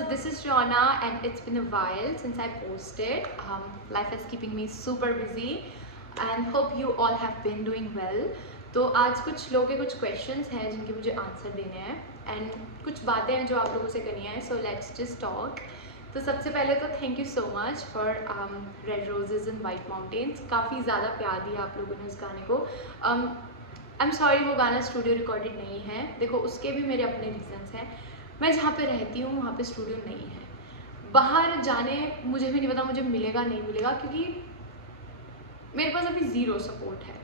so this is Shona and it's been a while since I posted. Life is keeping me super busy and hope you all have been doing well. तो आज कुछ लोगों के कुछ questions हैं जिनके मुझे answer देने हैं and कुछ बातें हैं जो आप लोगों से करनी है. So let's just talk. तो सबसे पहले तो thank you so much for Red Roses and White Mountains. काफ़ी ज़्यादा प्यार दिया आप लोगों ने उस गाने को. I'm sorry वो गाना स्टूडियो रिकॉर्डेड नहीं है. देखो उसके भी मेरे अपने रीजंस हैं. मैं जहाँ पे रहती हूँ वहाँ पे स्टूडियो नहीं है. बाहर जाने मुझे भी नहीं पता मुझे मिलेगा नहीं मिलेगा, क्योंकि मेरे पास अभी ज़ीरो सपोर्ट है.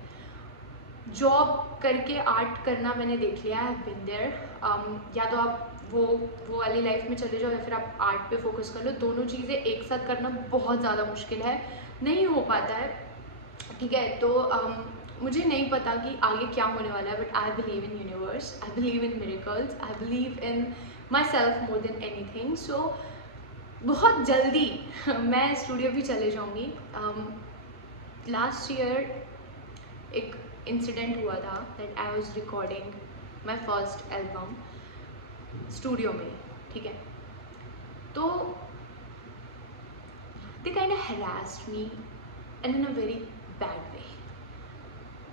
जॉब करके आर्ट करना मैंने देख लिया है, बिन देयर. या तो आप वो वाली लाइफ में चले जाओ या फिर आप आर्ट पे फोकस कर लो. दोनों चीज़ें एक साथ करना बहुत ज़्यादा मुश्किल है, नहीं हो पाता है. ठीक है, तो मुझे नहीं पता कि आगे क्या होने वाला है, but I believe in universe, I believe in miracles, I believe in my self more than anything. So बहुत जल्दी मैं स्टूडियो भी चले जाऊँगी. लास्ट ईयर एक इंसिडेंट हुआ था that I was recording my first album studio में. ठीक है, तो they kind of harassed me and in a very bad way.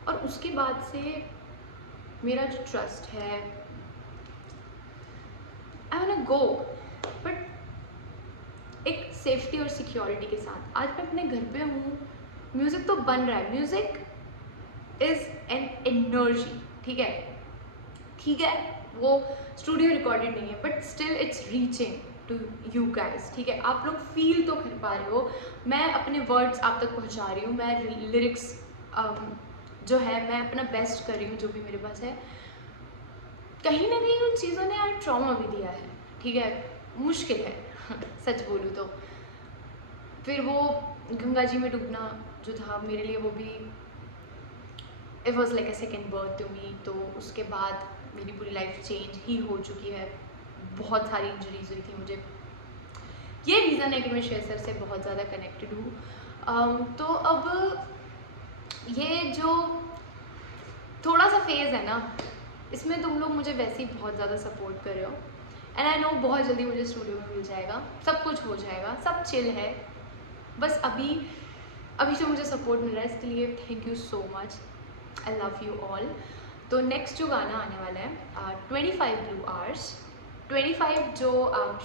और उसके बाद से मेरा जो ट्रस्ट है, I want to go, but एक सेफ्टी और सिक्योरिटी के साथ. आज मैं अपने घर पे हूँ, म्यूज़िक तो बन रहा है. Music is an energy. ठीक है, वो स्टूडियो रिकॉर्डेड नहीं है, but still it's reaching to you guys. ठीक है, आप लोग फील तो कर पा रहे हो. मैं अपने वर्ड्स आप तक पहुँचा रही हूँ, मैं लिरिक्स जो है मैं अपना बेस्ट कर रही हूँ जो भी मेरे पास है. कहीं ना कहीं उन चीज़ों ने यार ट्रॉमा भी दिया है. ठीक है, मुश्किल है सच बोलूँ तो. फिर वो गंगा जी में डूबना जो था मेरे लिए, वो भी it was like a second birth to me. तो उसके बाद मेरी पूरी लाइफ चेंज ही हो चुकी है. बहुत सारी इंजरीज हुई थी मुझे. ये रीज़न है कि मैं शेर से बहुत ज़्यादा कनेक्टेड हूँ. तो अब ये जो थोड़ा सा फेज़ है ना, इसमें तुम लोग मुझे वैसे ही बहुत ज़्यादा सपोर्ट कर रहे हो. एंड आई नो बहुत जल्दी मुझे स्टूडियो में मिल जाएगा, सब कुछ हो जाएगा, सब चिल है. बस अभी जो मुझे सपोर्ट मिल रहा है, इसके लिए thank you so much. I love you all. तो नेक्स्ट जो गाना आने वाला है 25 ब्लू आवर्स. 25 जो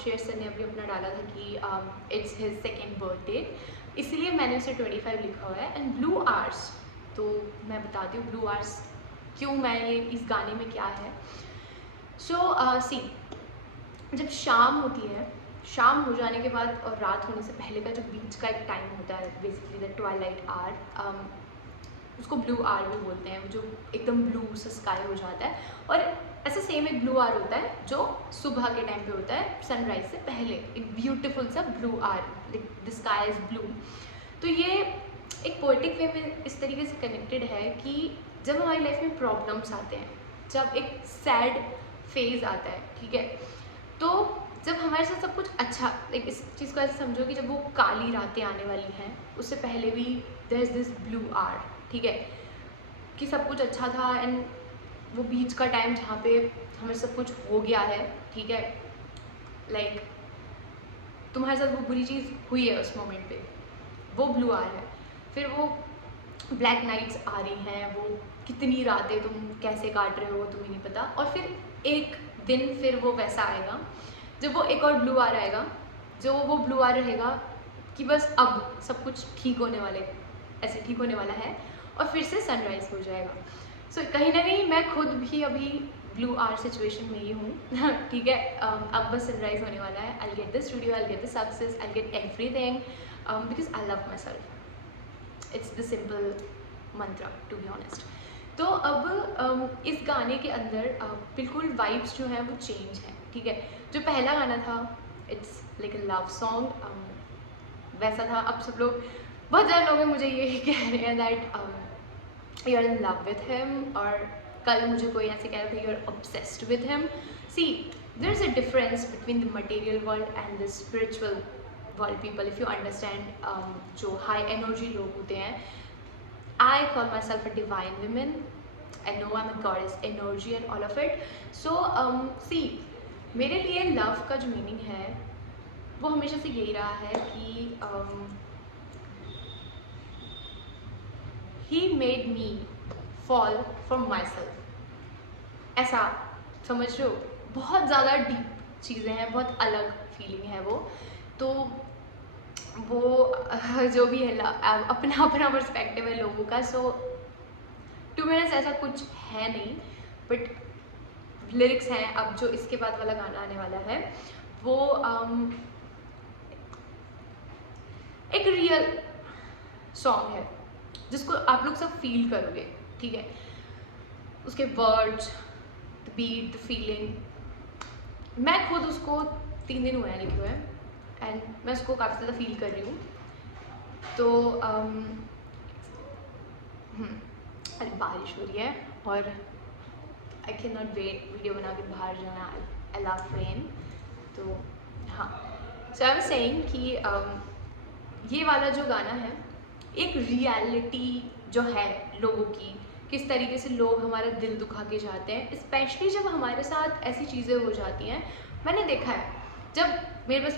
शेर सर ने अभी अपना डाला था कि इट्स हिज सेकेंड बर्थडे, इसलिए मैंने उसे 25 लिखा हुआ है. एंड ब्लू आवर्स, तो मैं बताती हूँ ब्लू आवर्स क्यों मैं ये इस गाने में क्या है. सो सी, जब शाम होती है, शाम हो जाने के बाद और रात होने से पहले का जो बीच का एक टाइम होता है, बेसिकली द ट्वाइलाइट आवर, उसको ब्लू आवर भी बोलते हैं, जो एकदम ब्लू सा स्काई हो जाता है. और ऐसा सेम एक ब्लू आवर होता है जो सुबह के टाइम पे होता है, सनराइज से पहले. एक ब्यूटीफुल सा blue hour, the sky is blue. तो ये एक पोएटिक वे में इस तरीके से कनेक्टेड है कि जब हमारी लाइफ में प्रॉब्लम्स आते हैं, जब एक सैड फेज आता है, ठीक है, तो जब हमारे साथ सब कुछ अच्छा, लाइक इस चीज़ को ऐसे समझो कि जब वो काली रातें आने वाली हैं, उससे पहले भी there is this blue hour. ठीक है, कि सब कुछ अच्छा था एंड वो बीच का टाइम जहाँ पे हमें सब कुछ हो गया है. ठीक है, लाइक तुम्हारे साथ वो बुरी चीज़ हुई है उस मोमेंट पे, वो ब्लू आवर है. फिर वो ब्लैक नाइट्स आ रही हैं, वो कितनी रातें तुम कैसे काट रहे हो तुम्हें नहीं पता. और फिर एक दिन फिर वो वैसा आएगा जब वो एक और ब्लू आवर आएगा, जो वो ब्लू आवर रहेगा कि बस अब सब कुछ ठीक होने वाला है और फिर से सनराइज़ हो जाएगा. सो कहीं ना कहीं मैं खुद भी अभी ब्लू आवर सिचुएशन में ही हूँ. ठीक है, अब बस सनराइज़ होने वाला है. I get the studio, I get the success, I get everything because I love myself. It's the simple mantra to be honest. तो अब इस गाने के अंदर बिल्कुल वाइब्स जो है वो चेंज है. ठीक है, जो पहला गाना था it's like a love song, वैसा था. अब सब लोग, बहुत ज़्यादा लोग मुझे ये कह रहे हैं that you are in love with him, और कल मुझे कोई ऐसे कह रहा था you are obsessed with him. See, there is a difference between the material world and the spiritual world people. If you understand, जो हाई एनर्जी लोग होते हैं, I call my self a divine women. I know I am a goddess energy and all of it. So see, मेरे लिए love का जो meaning है वो हमेशा से यही रहा है कि he made me fall for my self, ऐसा समझ रहे हो। बहुत ज़्यादा डीप चीज़ें हैं, बहुत अलग फीलिंग है वो। तो वो जो भी है अपना अपना पर्सपेक्टिव है लोगों का। सो टू मिनट्स ऐसा कुछ है नहीं, बट लिरिक्स हैं। अब जो इसके बाद वाला गाना आने वाला है वो एक रियल सॉन्ग है जिसको आप लोग सब फील करोगे, ठीक है। उसके words, the beat, the feeling, मैं खुद उसको 3 दिन हुए हैं लिखे हुए हैं एंड मैं उसको काफ़ी ज़्यादा फील कर रही हूँ। तो अरे बारिश हो रही है और I can not wait video बना के बाहर जाना। I love rain. तो हाँ, सो आई वाज सेइंग कि ये वाला जो गाना है एक रियलिटी जो है लोगों की, किस तरीके से लोग हमारा दिल दुखा के जाते हैं, स्पेशली जब हमारे साथ ऐसी चीज़ें हो जाती हैं। मैंने देखा है जब मेरे पास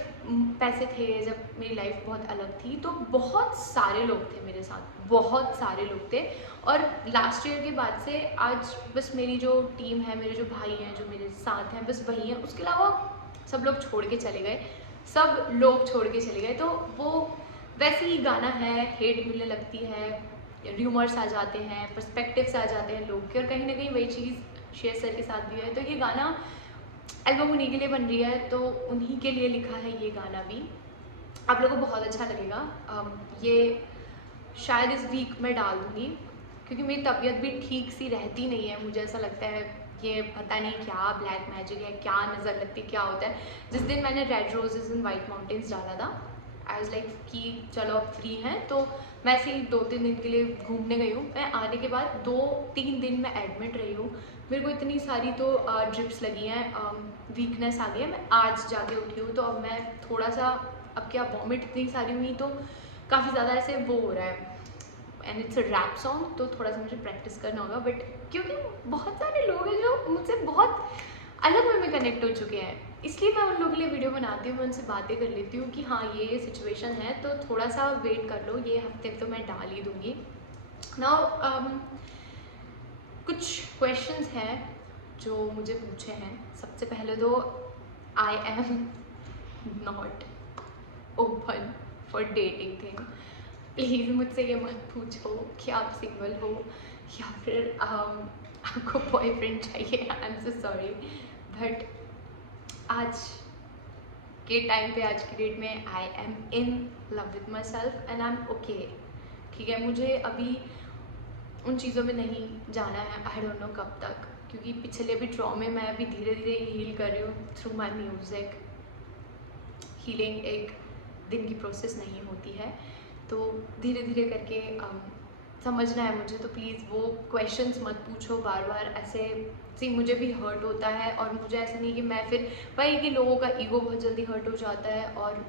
पैसे थे, जब मेरी लाइफ बहुत अलग थी, तो बहुत सारे लोग थे मेरे साथ, बहुत सारे लोग थे। और लास्ट ईयर के बाद से आज बस मेरी जो टीम है, मेरे जो भाई हैं जो मेरे साथ हैं, बस वही हैं। उसके अलावा सब लोग छोड़ के चले गए, सब लोग छोड़ के चले गए। तो वो वैसे ही गाना है, हेट मिलने लगती है, र्यूमर्स आ जाते हैं, पर्सपेक्टिव्स आ जाते हैं लोग के, और कहीं ना कहीं वही चीज़ शेयर सर के साथ भी है। तो ये गाना एल्बम उन्हीं के लिए बन रही है, तो उन्हीं के लिए लिखा है ये गाना भी। आप लोगों को बहुत अच्छा लगेगा। ये शायद इस वीक में डाल दूँगी क्योंकि मेरी तबीयत भी ठीक सी रहती नहीं है। मुझे ऐसा लगता है ये पता नहीं क्या ब्लैक मैजिक है, क्या नज़र लगती, क्या होता है। जिस दिन मैंने red roses in white mountains डाला था, आई वाज लाइक कि चलो अब फ्री हैं, तो मैं ऐसे ही 2-3 दिन के लिए घूमने गई हूँ। मैं आने के बाद 2-3 दिन मैं एडमिट रही हूँ। मेरे को इतनी सारी तो ड्रिप्स लगी हैं, वीकनेस आ गई है। मैं आज जाके उठी हूँ, तो अब मैं थोड़ा सा, अब क्या वॉमिट इतनी सारी हुई तो काफ़ी ज़्यादा ऐसे वो हो रहा है। And it's a rap song, तो थोड़ा सा मुझे प्रैक्टिस करना होगा। बट क्योंकि बहुत सारे लोग हैं जो मुझसे बहुत अलग वे में कनेक्ट हो चुके हैं, इसलिए मैं उन लोगों के लिए वीडियो बनाती हूँ, मैं उनसे बातें कर लेती हूँ कि हाँ ये सिचुएशन है, तो थोड़ा सा वेट कर लो, ये हफ्ते तो मैं डाल ही दूँगी। नाउ कुछ क्वेश्चंस हैं जो मुझे पूछे हैं। सबसे पहले तो I am not open for dating thing. Please मुझसे ये मत पूछो कि आप सिंगल हो या फिर आपको बॉयफ्रेंड चाहिए। I am so sorry, but आज के टाइम पे, आज की डेट में आई am in love with my self and I am okay, ठीक है। मुझे अभी उन चीज़ों में नहीं जाना है, आई डोंट नो कब तक, क्योंकि पिछले भी ट्रॉमे मैं अभी धीरे धीरे हील कर रही हूँ थ्रू माई म्यूज़िक। हीलिंग एक दिन की प्रोसेस नहीं होती है, तो धीरे धीरे करके समझना है मुझे। तो प्लीज़ वो क्वेश्चंस मत पूछो बार बार ऐसे। सी मुझे भी हर्ट होता है, और मुझे ऐसा नहीं कि मैं फिर वही कि लोगों का ईगो बहुत जल्दी हर्ट हो जाता है और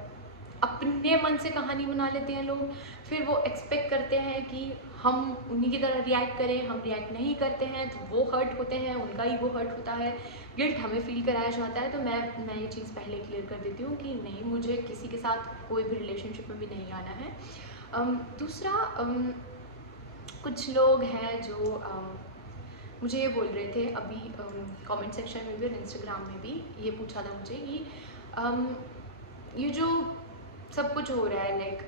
अपने मन से कहानी बना लेते हैं लोग। फिर वो एक्सपेक्ट करते हैं कि हम उन्हीं की तरह रिएक्ट करें, हम रिएक्ट नहीं करते हैं तो वो हर्ट होते हैं, उनका ईगो हर्ट होता है, गिल्ट हमें फील कराया जाता है। तो मैं ये चीज़ पहले क्लियर कर देती हूँ कि नहीं, मुझे किसी के साथ कोई भी रिलेशनशिप में भी नहीं आना है। दूसरा, कुछ लोग हैं जो मुझे ये बोल रहे थे अभी कमेंट सेक्शन में भी और इंस्टाग्राम में भी, ये पूछा था मुझे कि ये जो सब कुछ हो रहा है, लाइक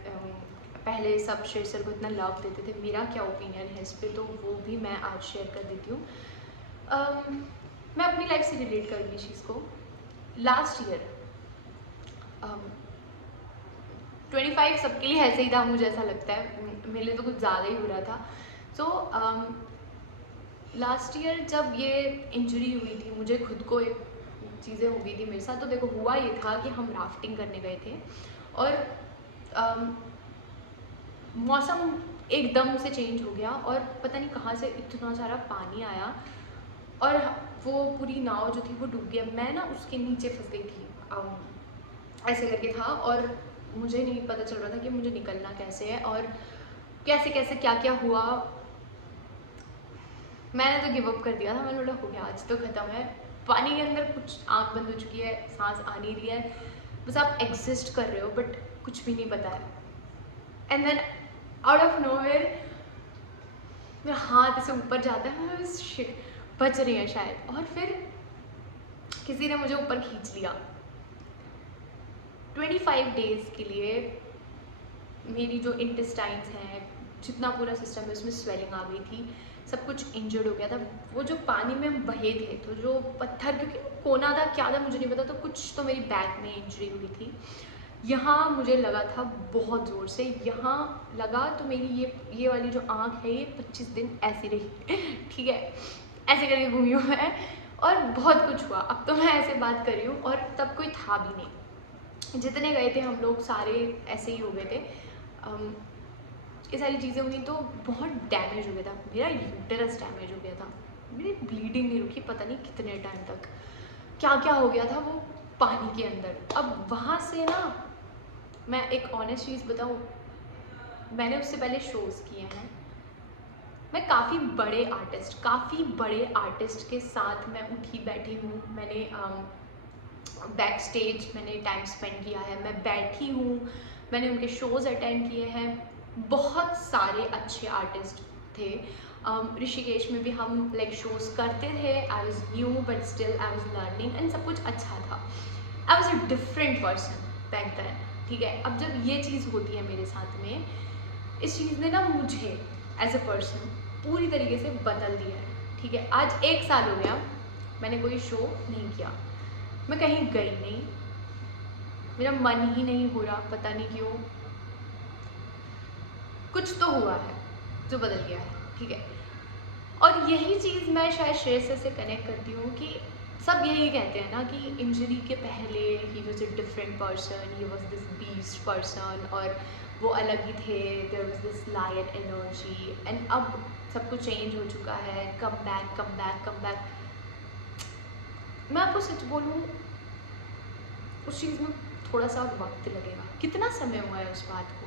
पहले सब शेयर सर को इतना लव देते थे, मेरा क्या ओपिनियन है इस पर, तो वो भी मैं आज शेयर कर देती हूँ। मैं अपनी लाइफ से रिलेट करूँगी इस चीज़ को। लास्ट ईयर 25 सबके लिए ऐसे ही था, मुझे ऐसा लगता है, मेरे लिए तो कुछ ज़्यादा ही हो रहा था। सो लास्ट ईयर जब ये इंजरी हुई थी, मुझे खुद को एक चीज़ें हो गई थी मेरे साथ। तो देखो हुआ ये था कि हम राफ्टिंग करने गए थे और मौसम एकदम से चेंज हो गया और पता नहीं कहाँ से इतना सारा पानी आया और वो पूरी नाव जो थी वो डूब गया। मैं ना उसके नीचे फंस गई थी, ऐसे करके था, और मुझे नहीं पता चल रहा था कि मुझे निकलना कैसे है और कैसे कैसे क्या क्या हुआ। मैंने तो गिव अप कर दिया था, मैंने बोला हो गया आज तो ख़त्म है। पानी के अंदर कुछ आँख बंद हो चुकी है, सांस आ नहीं रही है, बस आप एग्जिस्ट कर रहे हो बट कुछ भी नहीं पता है। And then out of nowhere मेरा हाथ ऐसे ऊपर जाता है, शिट बच रही है शायद, और फिर किसी ने मुझे ऊपर खींच लिया। 25 डेज़ के लिए मेरी जो इंटेस्टाइन्स हैं, जितना पूरा सिस्टम है उसमें स्वेलिंग आ गई थी, सब कुछ इंजर्ड हो गया था। वो जो पानी में हम बहे थे तो जो पत्थर, क्योंकि कोना था क्या था मुझे नहीं पता, तो कुछ तो मेरी बैक में इंजरी हुई थी। यहाँ मुझे लगा था बहुत ज़ोर से, यहाँ लगा तो मेरी ये वाली जो आँख है ये 25 दिन ऐसी रही ठीक है, ऐसे करके घूमी हूँ मैं, और बहुत कुछ हुआ। अब तो मैं ऐसे बात कर रही हूँ और तब कोई था भी नहीं, जितने गए थे हम लोग सारे ऐसे ही हो गए थे। ये सारी चीज़ें हुई तो बहुत डैमेज हो गया था, मेरा यूटेरस डैमेज हो गया था, मेरी ब्लीडिंग नहीं रुकी पता नहीं कितने टाइम तक, क्या क्या हो गया था वो पानी के अंदर। अब वहाँ से ना मैं एक ऑनेस्ट चीज़ बताऊँ, मैंने उससे पहले शोज़ किए हैं, मैं काफ़ी बड़े आर्टिस्ट के साथ मैं उठी बैठी हूँ, मैंने बैक स्टेज मैंने टाइम स्पेंड किया है, मैं बैठी हूँ, मैंने उनके शोज़ अटेंड किए हैं। बहुत सारे अच्छे आर्टिस्ट थे। ऋषिकेश में भी हम लाइक शोज़ करते थे, I was new but still I was learning and सब कुछ अच्छा था। I was a different person back then, ठीक है। अब जब ये चीज़ होती है मेरे साथ में, इस चीज़ ने ना मुझे एज अ पर्सन पूरी तरीके से बदल दिया है, ठीक है। आज 1 साल हो गया मैंने कोई शो नहीं किया, मैं कहीं गई नहीं, मेरा मन ही नहीं हो रहा, पता नहीं क्यों, कुछ तो हुआ है जो बदल गया है, ठीक है। और यही चीज़ मैं शायद श्रेयस से कनेक्ट करती हूँ कि सब यही कहते हैं ना कि इंजरी के पहले he was a different person, he was this beast person, और वो अलग ही थे, there was this lion energy, and अब सब कुछ चेंज हो चुका है, come back come back come back. मैं आपको सच बोलूँ, उस चीज़ में थोड़ा सा वक्त लगेगा। कितना समय हुआ है उस बात को,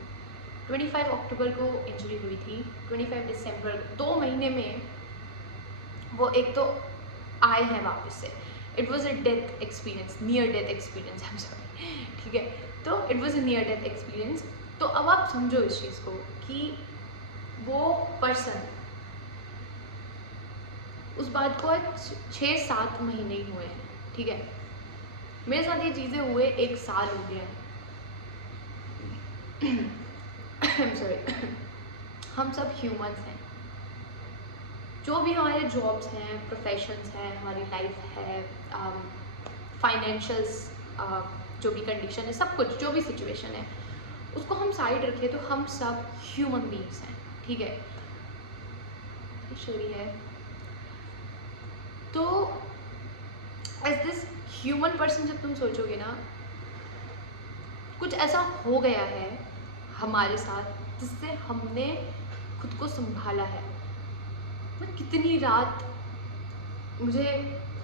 25 अक्टूबर को इंजरी हुई थी, 25 दिसंबर, 2 महीने में वो एक तो आए हैं वापस से। It was a death experience, near death experience, I am sorry, ठीक है। तो it was a near death experience. तो अब आप समझो इस चीज़ को कि वो पर्सन, उस बात को आज 6-7 महीने ही हुए हैं, ठीक है। मेरे साथ ये चीज़ें हुए 1 साल हो गया है आई एम सॉरी हम सब ह्यूमंस हैं, जो भी हमारे जॉब्स हैं, प्रोफेशंस हैं, हमारी लाइफ है, फाइनेंशियल्स, जो भी कंडीशन है, सब कुछ जो भी सिचुएशन है, उसको हम साइड रखें तो हम सब ह्यूमन बीइंग्स हैं, ठीक है। ईश्वरी है तो एज दिस ह्यूमन पर्सन, जब तुम सोचोगे ना कुछ ऐसा हो गया है हमारे साथ जिससे हमने खुद को संभाला है। मैं कितनी रात मुझे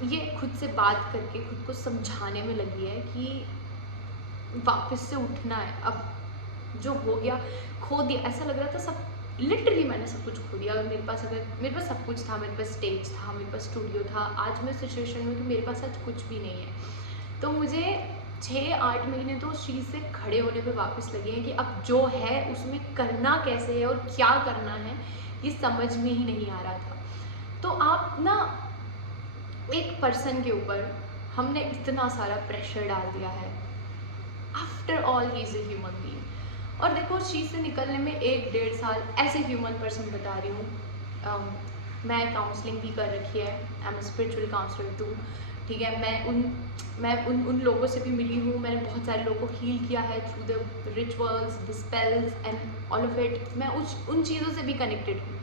ये खुद से बात करके खुद को समझाने में लगी है कि वापस से उठना है। अब जो हो गया खो दिया, ऐसा लग रहा था सब, लिटरली मैंने सब कुछ खो दिया। अगर मेरे पास सब कुछ था, मेरे पास स्टेज था, मेरे पास स्टूडियो था, आज मैं सिचुएशन में कि मेरे पास आज कुछ भी नहीं है। तो मुझे 6-8 महीने तो उस चीज़ से खड़े होने पे वापस लगे हैं कि अब जो है उसमें करना कैसे है और क्या करना है, ये समझ में ही नहीं आ रहा था। तो आप ना एक पर्सन के ऊपर हमने इतना सारा प्रेशर डाल दिया है, after all he is a human being. और देखो उस चीज़ से निकलने में 1-1.5 साल ऐसे ह्यूमन पर्सन बता रही हूँ। मैं काउंसलिंग भी कर रखी है, I am a spiritual counsellor too, ठीक है। मैं उन लोगों से भी मिली हूँ, मैंने बहुत सारे लोगों को हील किया है through the rituals, the spells and all of it. मैं उन चीज़ों से भी कनेक्टेड हूँ,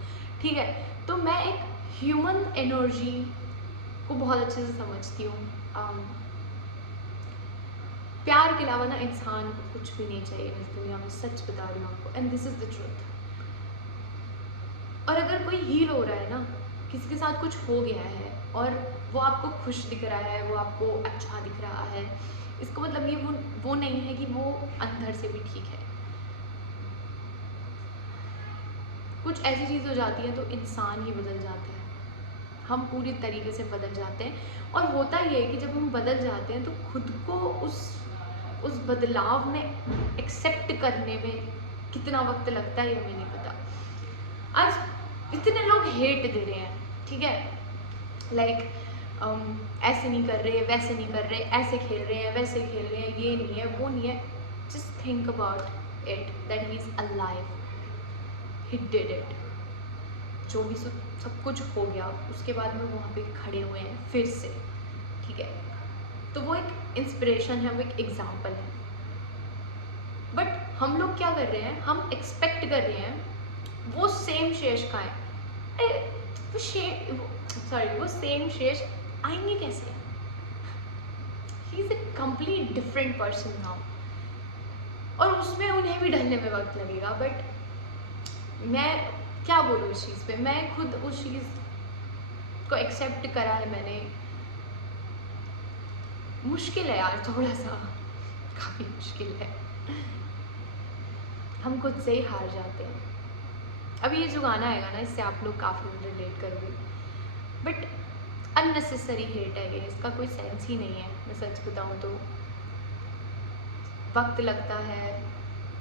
ठीक है। तो मैं एक ह्यूमन एनर्जी को बहुत अच्छे से समझती हूँ। प्यार के अलावा ना इंसान को कुछ भी नहीं चाहिए इस दुनिया में, सच बता रही हूँ आपको, and this is the truth. और अगर कोई हील हो रहा है ना, किसी के साथ कुछ हो गया है और वो आपको खुश दिख रहा है, वो आपको अच्छा दिख रहा है, इसका मतलब ये वो नहीं है कि वो अंदर से भी ठीक है। कुछ ऐसी चीज़ हो जाती है तो इंसान ही बदल जाता है, हम पूरी तरीके से बदल जाते हैं। और होता ये है कि जब हम बदल जाते हैं तो खुद को उस उस बदलाव में एक्सेप्ट करने में कितना वक्त लगता है ये हमें नहीं पता। आज इतने लोग हेट दे रहे हैं, ठीक है, लाइक ऐसे नहीं कर रहे, वैसे नहीं कर रहे, ऐसे खेल रहे हैं, वैसे खेल रहे हैं, ये नहीं है, वो नहीं है। Just think about it that he is alive, he did it. जो भी सब कुछ हो गया, उसके बाद में वहाँ पे खड़े हुए हैं फिर से, ठीक है। तो वो एक इंस्पिरेशन है, वो एक एग्जाम्पल है। बट हम लोग क्या कर रहे हैं, हम एक्सपेक्ट कर रहे हैं वो सेम शेष का है। वो सेम शेष आएंगे कैसे? He is a complete different person now, और उसमें उन्हें भी ढलने में वक्त लगेगा। बट मैं क्या बोलूँ इस चीज़ पे, मैं खुद उस चीज़ को एक्सेप्ट करा है मैंने। मुश्किल है यार, थोड़ा सा काफ़ी मुश्किल है, हम खुद से ही हार जाते हैं। अभी ये जो गाना आएगा ना, इससे आप लोग काफ़ी रिलेट करोगे। बट अननेसेसरी हेट है ये, इसका कोई सेंस ही नहीं है। मैं सच बताऊँ तो वक्त लगता है।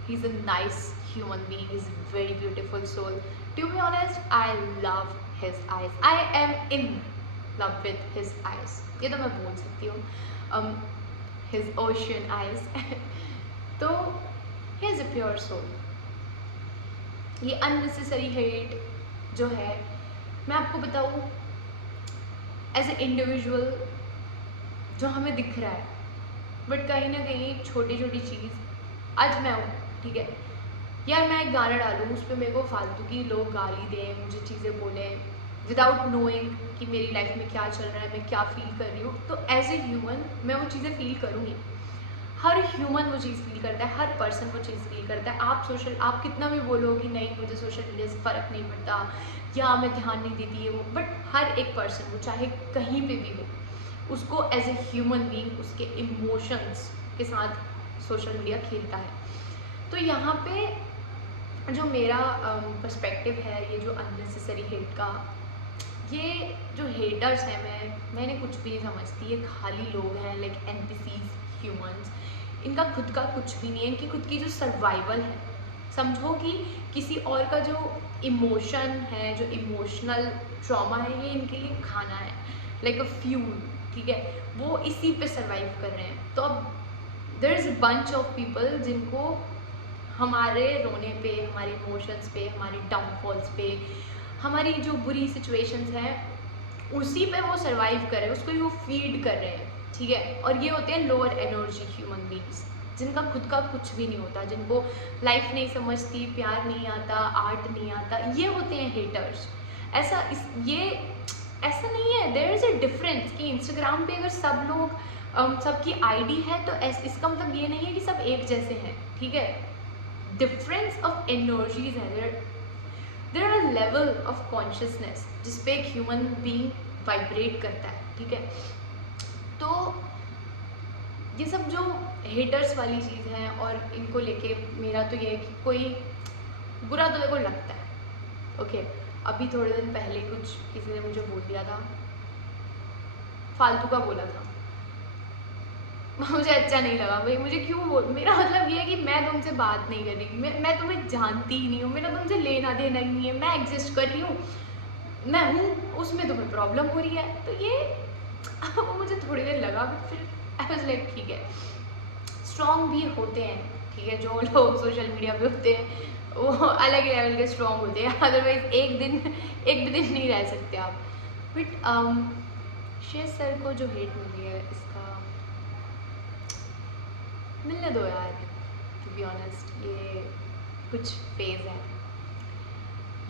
He is a nice human being, is very beautiful soul. To be honest, I love his eyes, I am in love with his eyes, ये तो मैं बोल सकती हूँ, हिज ओशियन आइज। तो he is a pure soul. ये unnecessary hate जो है, मैं आपको बताऊँ, एज ए इंडिविजुअल जो हमें दिख रहा है, बट कहीं ना कहीं छोटी छोटी चीज़, आज मैं हूँ, ठीक है यार, मैं एक गाना डालूँ, उस पर मेरे को फालतू की लोग गाली दें, मुझे चीज़ें बोलें विदाउट नोइंग कि मेरी लाइफ में क्या चल रहा है, मैं क्या फील कर रही हूँ, तो एज ए ह्यूमन मैं वो चीज़ें फील करूँगी। हर ह्यूमन वो चीज़ फील करता है, हर पर्सन वो चीज़ फील करता है। आप कितना भी बोलो कि नहीं मुझे सोशल मीडिया से फ़र्क नहीं पड़ता या मैं ध्यान नहीं देती है वो, बट हर एक पर्सन, वो चाहे कहीं पे भी हो, उसको एज ए ह्यूमन बीइंग उसके इमोशंस के साथ सोशल मीडिया खेलता है। तो यहाँ पे जो मेरा पर्सपेक्टिव है, ये जो अननेसेसरी हेट का, ये जो हेटर्स हैं, मैंने कुछ भी नहीं समझती, ये खाली लोग हैं, लाइक एनपीसीज ह्यूमंस। इनका खुद का कुछ भी नहीं है, इनकी खुद की जो सर्वाइवल है, समझो कि किसी और का जो इमोशन है, जो इमोशनल ट्रॉमा है, ये इनके लिए खाना है, लाइक अ फ्यूल, ठीक है, वो इसी पे सर्वाइव कर रहे हैं। तो अब there is a bunch of people जिनको हमारे रोने पे, हमारे इमोशंस पे, हमारे डाउनफॉल्स पे, हमारी जो बुरी सिचुएशंस हैं, उसी पे वो सर्वाइव कर रहे हैं, उसको ही वो फीड कर रहे हैं, ठीक है। और ये होते हैं लोअर एनर्जी ह्यूमन बीइंग्स, जिनका खुद का कुछ भी नहीं होता, जिनको लाइफ नहीं समझती, प्यार नहीं आता, आर्ट नहीं आता, ये होते हैं हेटर्स। ऐसा नहीं है, देयर इज़ अ डिफरेंस कि इंस्टाग्राम पे अगर सब लोग सबकी आईडी है तो इसका मतलब ये नहीं है कि सब एक जैसे हैं, ठीक है। डिफरेंस ऑफ एनर्जीज है, there are level of consciousness जिस पे एक ह्यूमन बीइंग वाइब्रेट करता है, ठीक है। तो ये सब जो हेटर्स वाली चीज़ है, और इनको लेके मेरा तो ये है कि कोई बुरा तो मेरे को लगता है, ओके। अभी थोड़े दिन पहले कुछ किसी ने मुझे बोल दिया था, फालतू का बोला था, मुझे अच्छा नहीं लगा भाई। मुझे क्यों बोल, मेरा मतलब ये है कि मैं तुमसे बात नहीं कर रही, मैं तुम्हें जानती ही नहीं हूँ, मेरा तुमसे लेना देना ही नहीं है, मैं एग्जिस्ट कर रही हूँ, मैं हूँ, उसमें तुम्हें प्रॉब्लम हो रही है। तो ये वो मुझे थोड़ी देर लगा, फिर आई वाज लाइक ठीक है, स्ट्रॉन्ग भी होते हैं, ठीक है, जो लोग सोशल मीडिया पे होते हैं वो अलग लेवल के स्ट्रॉन्ग होते हैं, अदरवाइज एक भी दिन नहीं रह सकते आप। बट शेर सर को जो हेट मिली है, इसका मिलने दो यार, टू बी ऑनेस्ट, ये कुछ फेज है।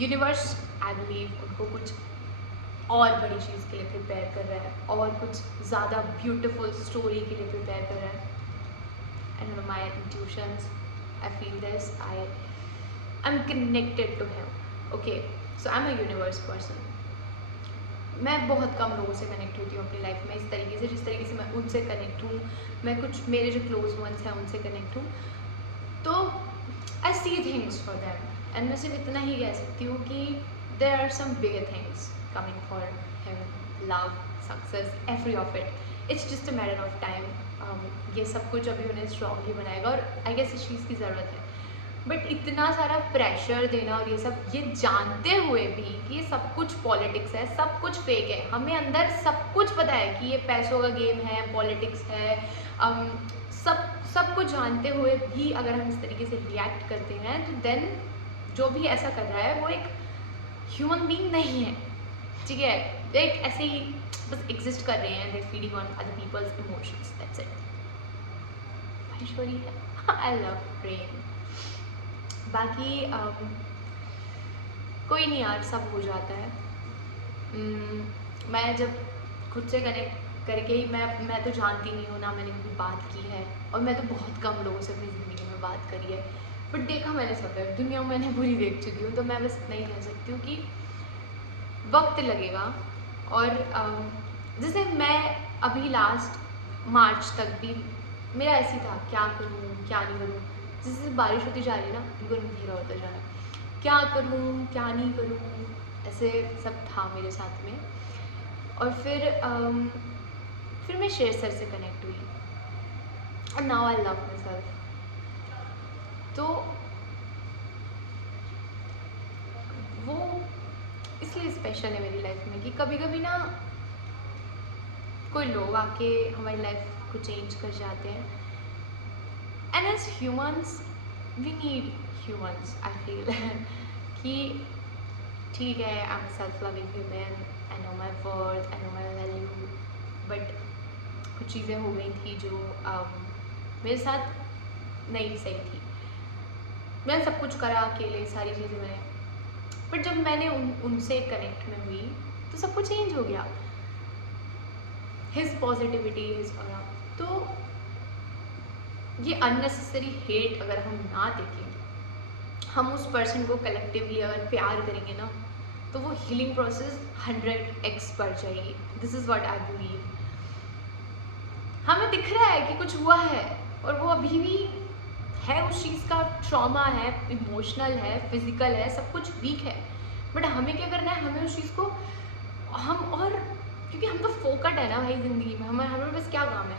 यूनिवर्स आई बिलीव उनको कुछ और बड़ी चीज़ के लिए प्रिपेयर कर रहा है, और कुछ ज़्यादा ब्यूटीफुल स्टोरी के लिए प्रिपेयर कर रहा है। I don't know, my intuitions, I feel this, I'm connected to him, okay, so I'm a universe person. मैं बहुत कम लोगों से कनेक्ट होती हूँ अपनी लाइफ में इस तरीके से, जिस तरीके से मैं उनसे कनेक्ट हूँ। मैं कुछ मेरे जो क्लोज वंस हैं उनसे कनेक्ट हूँ, तो I see things for them, and मैं सिर्फ इतना ही कह सकती हूँ कि there are some bigger things coming for him, love, success, every of it, it's just a matter of time. ये सब कुछ अभी उन्हें स्ट्रॉन्ग ही बनाएगा, और आई गेस इस चीज़ की ज़रूरत है। बट इतना सारा प्रेशर देना और ये सब, ये जानते हुए भी कि ये सब कुछ पॉलिटिक्स है, सब कुछ फेक है, हमें अंदर सब कुछ पता है कि ये पैसों का गेम है, पॉलिटिक्स है, सब कुछ जानते हुए भी अगर हम इस तरीके से रिएक्ट करते हैं तो देन जो भी ऐसा कर रहा है वो एक ह्यूमन बीइंग नहीं है, ठीक है, एक ऐसे ही बस एग्जिस्ट कर रहे हैं, they feeding on other people's emotions, that's it. ऐश्वरी है आई लव रेन। बाकी कोई नहीं यार, सब हो जाता है। मैं जब खुद से कनेक्ट करके ही, मैं तो जानती नहीं हूँ ना, मैंने कभी बात की है, और मैं तो बहुत कम लोगों से अपनी ज़िंदगी में बात करी है, बट देखा मैंने सब है, दुनिया मैंने पूरी देख चुकी हूँ, तो मैं बस इतना ही कह सकती हूँ कि वक्त लगेगा। और जैसे मैं अभी लास्ट मार्च तक भी मेरा ऐसी था, क्या करूँ क्या नहीं करूँ, जैसे बारिश होती जा रही है ना, बिल्कुल अंधेरा होता जा रहा है, क्या करूँ क्या नहीं करूँ, ऐसे सब था मेरे साथ में। और फिर मैं शेर सर से कनेक्ट हुई, और now I love my self. तो वो इसलिए स्पेशल है मेरी लाइफ में कि कभी कभी ना कोई लोग आके हमारी लाइफ को चेंज कर जाते हैं, and as humans we need humans, I feel कि ठीक है, I am self loving human, I know my worth, I know my value, but कुछ चीज़ें हो गई थी जो मेरे साथ नहीं सही थी। मैंने सब कुछ करा अकेले, सारी चीज़ें मैंने, बट जब मैंने उनसे कनेक्ट में हुई तो सब कुछ चेंज हो गया। His positivity, his aura. तो ये अननेसेसरी हेट अगर हम ना देखें, हम उस पर्सन को कलेक्टिवली अगर प्यार करेंगे ना, तो वो हीलिंग प्रोसेस 100x बढ़ जाएगी। This is what I believe. हमें दिख रहा है कि कुछ हुआ है, और वो अभी भी है, उस चीज़ का ट्रॉमा है, इमोशनल है, फिजिकल है, सब कुछ वीक है, बट हमें क्या करना है, हमें उस चीज़ को और क्योंकि हम तो फोकट है ना भाई ज़िंदगी में, हमारे बस क्या काम है,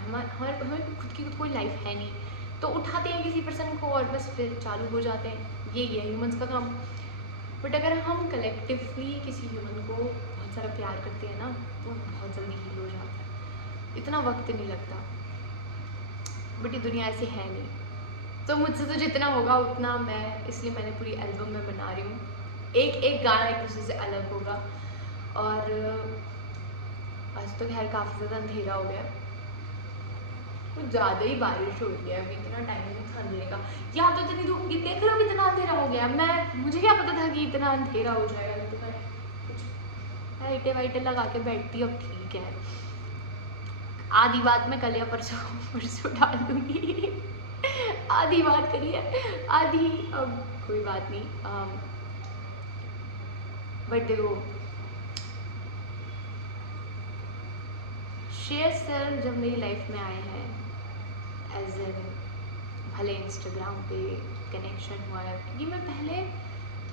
हमें खुद की कोई लाइफ है नहीं, तो उठाते हैं किसी पर्सन को और बस फिर चालू हो जाते हैं, यही है ह्यूमंस का काम। बट अगर हम कलेक्टिवली किसी ह्यूमन को बहुत सारा प्यार करते हैं ना, तो बहुत जल्दी हील हो जाता है, इतना वक्त नहीं लगता। बट ये दुनिया ऐसी है नहीं, तो मुझसे तो जितना होगा उतना मैं, इसलिए मैंने पूरी एल्बम में बना रही हूँ, एक एक गाना एक दूसरे से अलग होगा। और आज तो खैर काफ़ी ज़्यादा अंधेरा हो गया, कुछ ज़्यादा ही बारिश हो रही है, अभी इतना टाइम नहीं था अंधेरे का, या तो इतनी धूप, देख रहे हो कितना अंधेरा हो गया, मुझे क्या पता था कि इतना अंधेरा हो जाएगा, तो मैं कुछ लाइटें वाइटें लगा के बैठती, अब ठीक है, आधी बात मैं कल या परसों डाल दूँगी आधी बात करिए, आधी अब कोई बात नहीं। बट देखो, शेयर सर जब मेरी लाइफ में आए हैं, एज एन भले इंस्टाग्राम पे कनेक्शन हुआ है, क्योंकि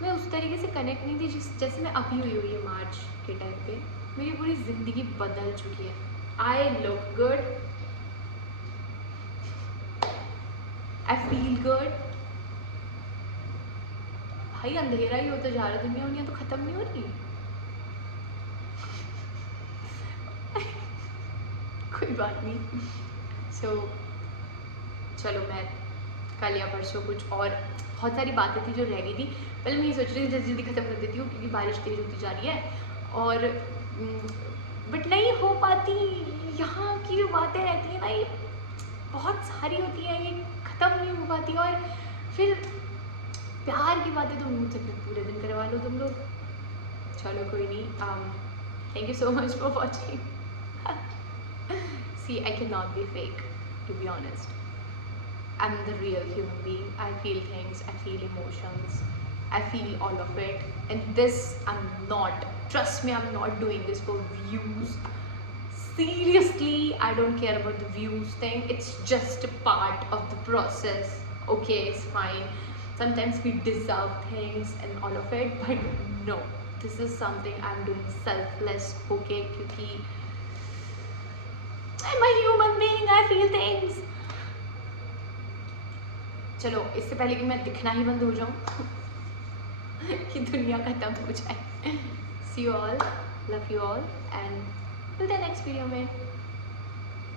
मैं उस तरीके से कनेक्ट नहीं थी जैसे मैं अभी हुई है। मार्च के टाइम पे मेरी पूरी ज़िंदगी बदल चुकी है। I look good, I feel good. भाई अंधेरा ही होता जा रहा है, दुनिया तो ख़त्म नहीं हो रही कोई बात नहीं। चलो मैं कल या परसों कुछ और, बहुत सारी बातें थी जो रह गई थी, पहले मैं ये सोच रही थी जल्दी जल्दी ख़त्म कर देती हूँ क्योंकि बारिश तेज़ होती जा रही है, और बट नहीं हो पाती। यहाँ की जो बातें रहती हैं ना, ये बहुत सारी होती हैं, ये ख़त्म नहीं हो पाती, और फिर प्यार की बातें तो मुझसे फिर पूरे दिन करवा लो तुम लोग। चलो कोई नहीं, thank you so much for watching. See, I cannot be fake, to be honest. I'm the real human being. I feel things, I feel emotions, I feel all of it. And this, I'm not, trust me, I'm not doing this for views. Seriously, I don't care about the views thing. It's just a part of the process. Okay, it's fine. Sometimes we deserve things and all of it, but no. This is something I'm doing selfless, okay? क्योंकि I'm a human being, I feel things. चलो इससे पहले कि मैं दिखना ही बंद हो जाऊँ कि दुनिया खत्म हो जाए, see you all, love you all and till the next video में